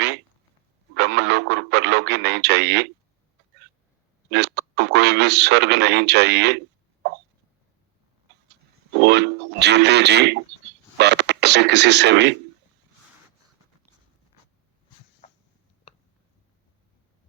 भी ब्रह्मलोक और परलोक ही नहीं चाहिए, जिसको कोई भी स्वर्ग नहीं चाहिए। वो जीते जी बाहर से किसी से भी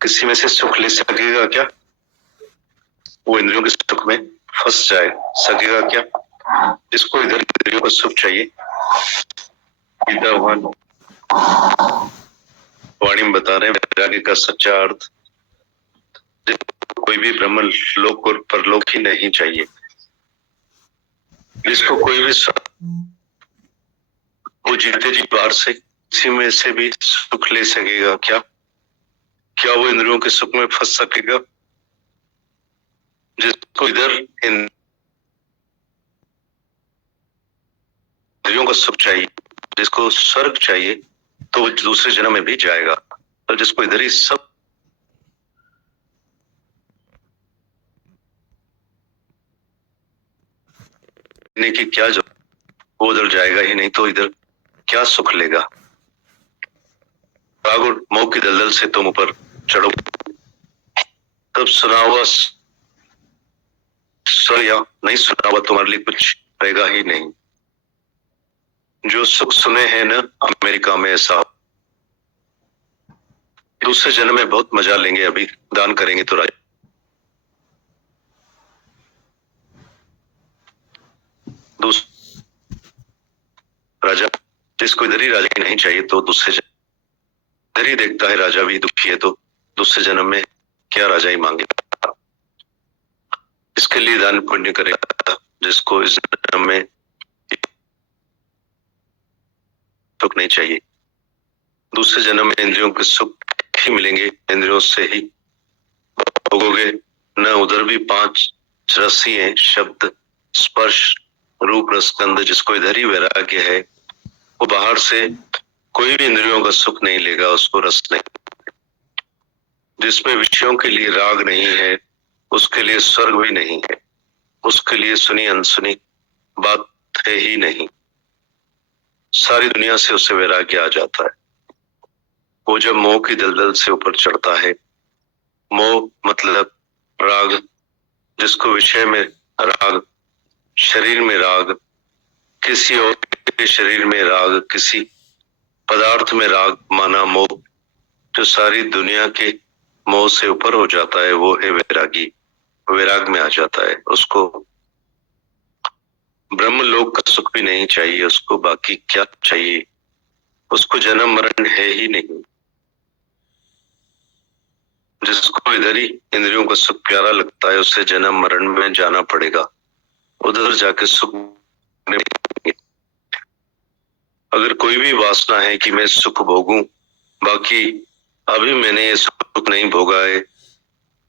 किसी में से सुख ले सकेगा क्या? वो इंद्रियों के सुख में फंस जाए सकेगा क्या? जिसको इधर इंद्रियों का सुख चाहिए, गीता भगवान वाणी में बता रहे हैं वैराग्य का सच्चा अर्थ, कोई भी ब्रह्म लोक और परलोक ही नहीं चाहिए, जिसको कोई भी वो जीते जी बाहर से किसी में से भी सुख ले सकेगा क्या? क्या वो इंद्रियों के सुख में फंस सकेगा? जिसको इधर इंद्रियों का सुख चाहिए, जिसको स्वर्ग चाहिए, तो वो दूसरे जन्म में भी जाएगा। और जिसको इधर ही सब की क्या जो वो उधर जाएगा ही नहीं, तो इधर क्या सुख लेगा? राग और मोह की दलदल से तुम ऊपर चढ़ो, तब सुना हुआ या नहीं सुना हुआ तुम्हारे लिए कुछ रहेगा ही नहीं। जो सुख सुने हैं ना अमेरिका में, ऐसा दूसरे जन्म में बहुत मजा लेंगे, अभी दान करेंगे तो राजा, जिसको इधर ही राजा ही नहीं चाहिए, तो दूसरे इधर ही देखता है राजा भी दुखी है, तो दूसरे जन्म में क्या राजा ही मांगेगा? इसके लिए दान पुण्य करेगा जिसको इस जन्म में सुख नहीं चाहिए। दूसरे जन्म में इंद्रियों के सुख ही मिलेंगे, इंद्रियों से ही भोगोगे। न उधर भी 5 रस ही है, शब्द स्पर्श रूप रसगंध। जिसको इधर ही वैराग्य है, वो बाहर से कोई भी इंद्रियों का सुख नहीं लेगा, उसको रस नहीं। जिसमें विषयों के लिए राग नहीं है, उसके लिए स्वर्ग भी नहीं है, उसके लिए सुनी अनसुनी बात है ही नहीं। सारी दुनिया से उसे वैराग्य आ जाता है। वो जब मोह की दलदल से ऊपर चढ़ता है, मोह मतलब राग, जिसको विषय में राग, शरीर में राग, किसी और के शरीर में राग, किसी पदार्थ में राग माना मोह, जो सारी दुनिया के मोह से ऊपर हो जाता है, वो है वैरागी। वैराग में आ जाता है। उसको ब्रह्मलोक का सुख भी नहीं चाहिए, उसको बाकी क्या चाहिए? उसको जन्म मरण है ही नहीं। जिसको इधर ही इंद्रियों का सुख प्यारा लगता है, उसे जन्म मरण में जाना पड़ेगा, उधर जाके सुख। अगर कोई भी वासना है कि मैं सुख भोगूं, बाकी अभी मैंने ये सुख नहीं भोगा है,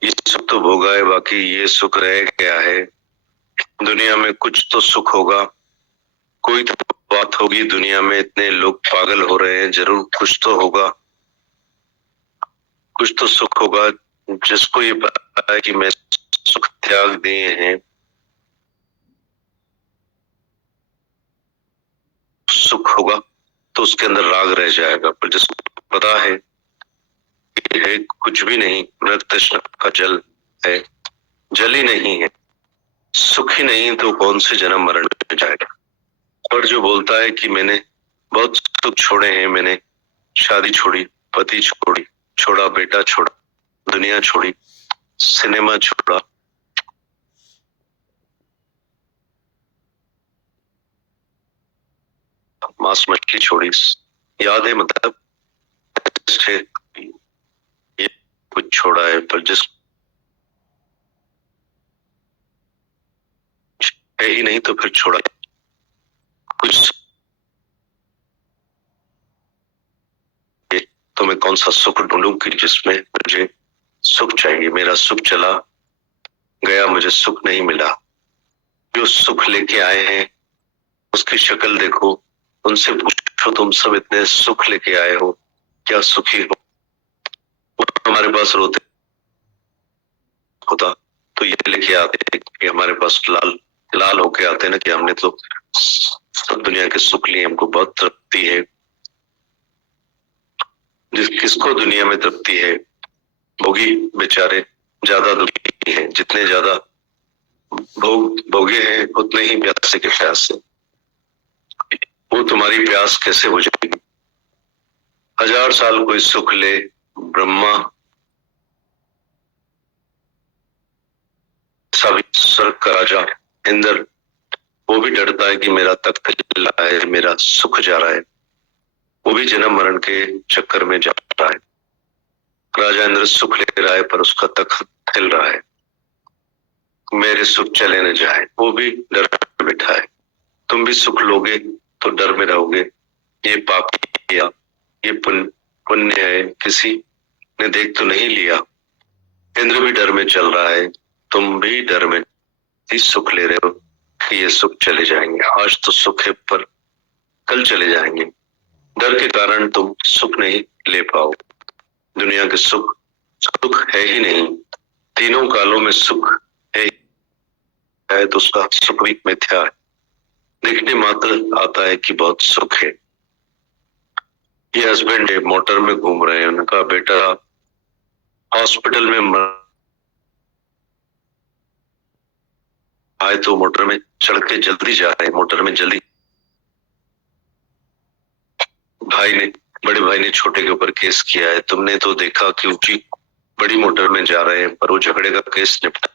ये सुख तो भोगा है, बाकी ये सुख रह गया है। दुनिया में कुछ तो सुख होगा, कोई तो बात होगी, दुनिया में इतने लोग पागल हो रहे हैं, जरूर कुछ तो होगा, कुछ तो सुख होगा। जिसको ये पता है कि मैं सुख त्याग दिए हैं, सुख होगा तो उसके अंदर राग रह जाएगा। पर जिसको पता है है कुछ भी नहीं, मृत तृष्णा का जल है, जल ही नहीं है, सुख ही नहीं, तो कौन से जन्म मरण में जाएगा? और जो बोलता है कि मैंने बहुत सुख छोड़े हैं, मैंने शादी छोड़ी, पति छोड़ी, छोड़ा बेटा छोड़ा, दुनिया छोड़ी, सिनेमा छोड़ा, मांस मछली छोड़ी, याद है मतलब ये कुछ छोड़ा है। पर जिस है ही नहीं, तो फिर छोड़ा कुछ, तो मैं कौन सा सुख ढूंढूं कि जिसमें मुझे सुख चाहिए? मेरा सुख चला गया, मुझे सुख नहीं मिला। जो सुख लेके आए हैं उसकी शक्ल देखो, उनसे पूछो तुम सब इतने सुख लेके आए हो, क्या सुखी हो? वो हमारे पास रोते होता तो ये लेके आते कि हमारे पास लाल लाल होके आते ना, कि हमने तो सब दुनिया के सुख लिए, हमको बहुत तृप्ति है। किसको दुनिया में तृप्ति है? भोगी बेचारे ज्यादा दुखी हैं। जितने ज्यादा भोगे हैं उतने ही प्यासे के प्यास है। वो तुम्हारी प्यास कैसे बुझेगी? 1000 साल कोई सुख ले, ब्रह्मा सभी स्वर्ग का राजा इंद्र, वो भी डरता है कि मेरा तख्त हिल रहा है, मेरा सुख जा रहा है। वो भी जन्म मरण के चक्कर में जा रहा है। राजा इंद्र सुख ले रहा है पर उसका तख्त हिल रहा है, मेरे सुख चले न जाए। वो भी डर में बैठा है। तुम भी सुख लोगे तो डर में रहोगे। ये पाप किया, ये पुण्य है, किसी ने देख तो नहीं लिया। इंद्र भी डर में चल रहा है, तुम भी डर में ही सुख ले रहे हो कि ये सुख चले जाएंगे। आज तो सुख है पर कल चले जाएंगे। डर के कारण तुम सुख नहीं ले पाओ। दुनिया के सुख सुख है ही नहीं। तीनों कालों में सुख है तो उसका सुख भी मिथ्या है। देखने मात्र आता है कि बहुत सुख है। ये हस्बैंड है, मोटर में घूम रहे हैं। उनका बेटा हॉस्पिटल में आए तो मोटर में चढ़ के जल्दी जा रहे हैं। मोटर में जल्दी बड़े भाई ने छोटे के ऊपर केस किया है। तुमने तो देखा कि ऊंची बड़ी मोटर में जा रहे हैं पर वो झगड़े का केस निपटा।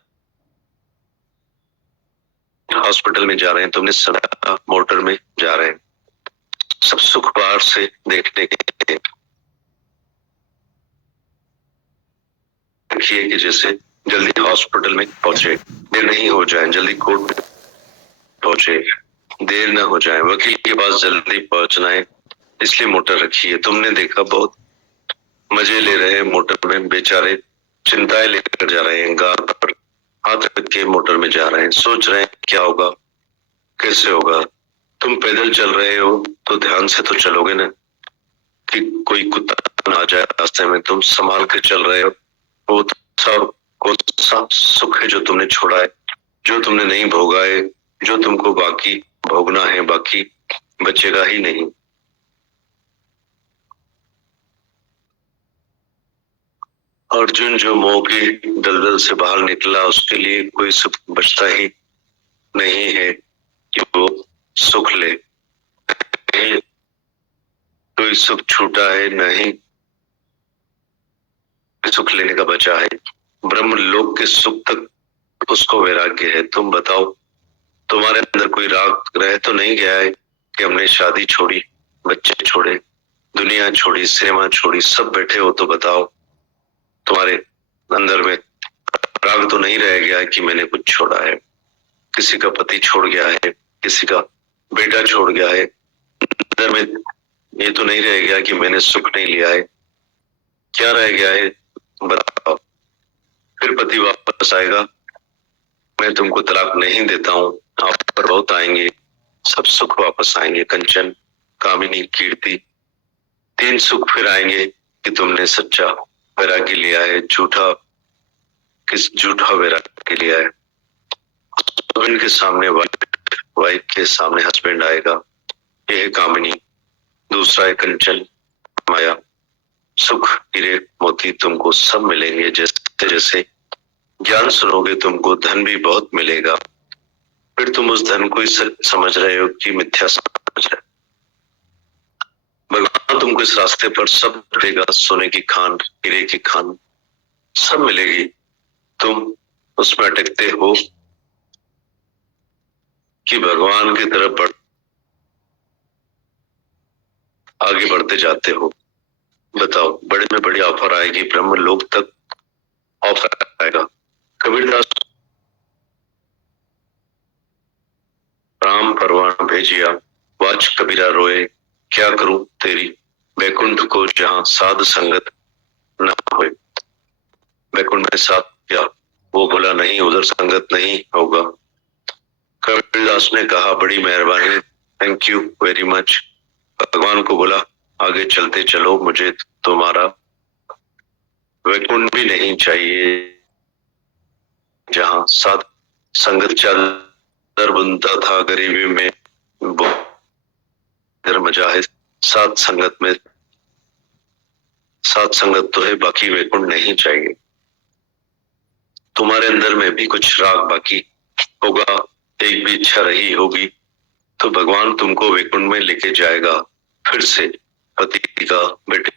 हॉस्पिटल में जा रहे हैं, तुमने सुना मोटर में जा रहे हैं। सब सुख बाहर से देखने के लिए देखिए कि जैसे जल्दी हॉस्पिटल में पहुंचे, देर नहीं हो जाए, जल्दी कोर्ट में पहुंचे, देर न हो जाए, वकील के पास जल्दी पहुंचना है इसलिए मोटर रखी है। तुमने देखा बहुत मजे ले रहे हैं मोटर में, बेचारे चिंताएं लेकर जा रहे हैं, गार पर हाथ रख के मोटर में जा रहे हैं, सोच रहे हैं क्या होगा, कैसे होगा। तुम पैदल चल रहे हो तो ध्यान से तो चलोगे ना कि कोई कुत्ता ना आ जाए रास्ते में। तुम संभाल के चल रहे हो। वो कौन सा सुख है जो तुमने छोड़ा है, जो तुमने नहीं भोगा है, जो तुमको बाकी भोगना है, बाकी बचेगा ही नहीं। अर्जुन जो मोह की दलदल से बाहर निकला उसके लिए कोई सुख बचता ही नहीं है कि वो सुख ले। कोई सुख छूटा है नहीं, सुख लेने का बचा है। ब्रह्म लोक के सुख तक उसको वैराग्य है। तुम बताओ, तुम्हारे अंदर कोई राग रह तो नहीं गया है कि हमने शादी छोड़ी, बच्चे छोड़े, दुनिया छोड़ी, सिनेमा छोड़ी, सब बैठे हो तो बताओ तुम्हारे अंदर में राग तो नहीं रह गया है कि मैंने कुछ छोड़ा है। किसी का पति छोड़ गया है, किसी का बेटा छोड़ गया है, अंदर में ये तो नहीं रह गया कि मैंने सुख नहीं लिया है। क्या रह गया है बताओ। फिर पति वापस आएगा, मैं तुमको तलाक नहीं देता हूँ, आप पर बहुत आएंगे, सब सुख वापस आएंगे। कंचन, कामिनी, कीर्ति, 3 सुख फिर आएंगे कि तुमने सच्चा वैराग्य लिया है, झूठा वैराग्य लिया है। हस्बैंड के सामने वाइफ के सामने हस्बैंड आएगा, ये है कामिनी। दूसरा है कंचन, माया। सुख, हीरे मोती तुमको सब मिलेंगे। जैसे जैसे ज्ञान सुनोगे तुमको धन भी बहुत मिलेगा। फिर तुम उस धन को ही समझ रहे हो कि मिथ्या समझ रहे। भगवान तुमको इस रास्ते पर सब मिलेगा, सोने की खान, हीरे की खान सब मिलेगी। तुम उसमें अटकते हो कि भगवान की तरफ आगे बढ़ते जाते हो। बताओ, बड़े में बड़ी ऑफर आएगी, ब्रह्म लोक तक ऑफर आएगा। कबीरदास राम परवान भेजिया, वाच कबीरा रोए, क्या करूं तेरी वैकुंठ को जहां साध संगत न होए। वैकुंठ में साथ क्या, वो बोला नहीं, उधर संगत नहीं होगा। कबीरदास ने कहा बड़ी मेहरबानी, थैंक यू वेरी मच। भगवान को बोला आगे चलते चलो, मुझे तुम्हारा वैकुंठ भी नहीं चाहिए जहां साध संगत चादर बुनता था गरीबी में, मजा है साथ संगत में सात संगत तो है, बाकी वैकुंठ नहीं चाहिए। तुम्हारे अंदर में भी कुछ राग बाकी होगा, एक भी इच्छा रही होगी तो भगवान तुमको वैकुंठ में लेके जाएगा। फिर से पति का, बेटे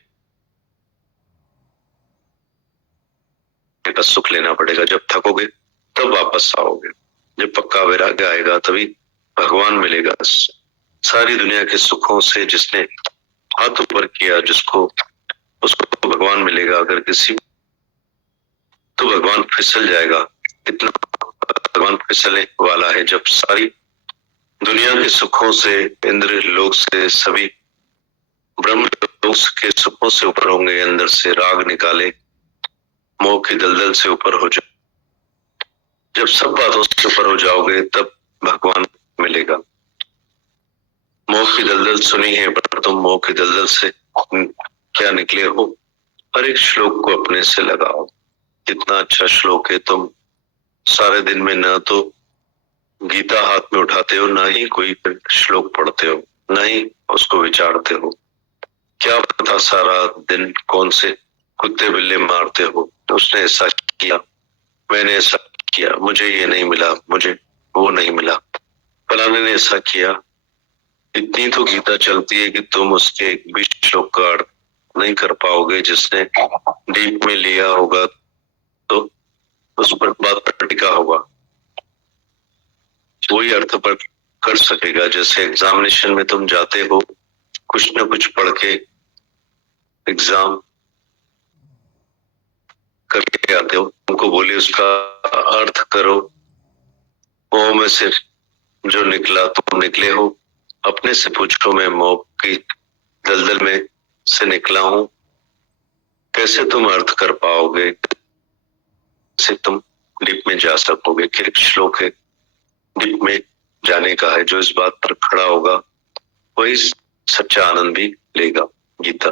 का सुख लेना पड़ेगा। जब थकोगे तब वापस आओगे। जब पक्का वैराग्य आएगा तभी भगवान मिलेगा। सारी दुनिया के सुखों से जिसने हाथ ऊपर किया, जिसको उसको भगवान मिलेगा। अगर किसी तो भगवान फिसल जाएगा। कितना भगवान फिसलने वाला है। जब सारी दुनिया के सुखों से, इंद्र लोक से, सभी ब्रह्म लोक के सुखों से ऊपर होंगे, अंदर से राग निकाले, मोह की दलदल से ऊपर हो जाओ। जब सब बातों से ऊपर हो जाओगे तब भगवान मिलेगा। मोह की दलदल सुनी है, पर तुम मोह की दलदल से क्या निकले हो? हर एक श्लोक को अपने से लगाओ। कितना अच्छा श्लोक है। तुम सारे दिन में न तो गीता हाथ में उठाते हो, ना ही कोई श्लोक पढ़ते हो, ना ही उसको विचारते हो। क्या पता सारा दिन कौन से कुत्ते बिल्ले मारते हो। उसने ऐसा किया, मैंने ऐसा किया, मुझे ये नहीं मिला, मुझे वो नहीं मिला, फलाने ने ऐसा किया। इतनी तो गीता चलती है कि तुम उसके एक भी श्लोक का अर्थ नहीं कर पाओगे। जिसने डीप में लिया होगा तो उस पर बात पर टिका होगा, वही अर्थ पर कर सकेगा। जैसे एग्जामिनेशन में तुम जाते हो, कुछ न कुछ पढ़ के एग्जाम करके आते हो, तुमको बोले उसका अर्थ करो, मोह में से जो निकला तुम निकले हो। अपने से पूछो, मैं मोह की दलदल में से निकला हूं, कैसे तुम अर्थ कर पाओगे, कैसे तुम डीप में जा सकोगे? एक श्लोक है डीप में जाने का है। जो इस बात पर खड़ा होगा वही सच्चा आनंद भी लेगा। गीता।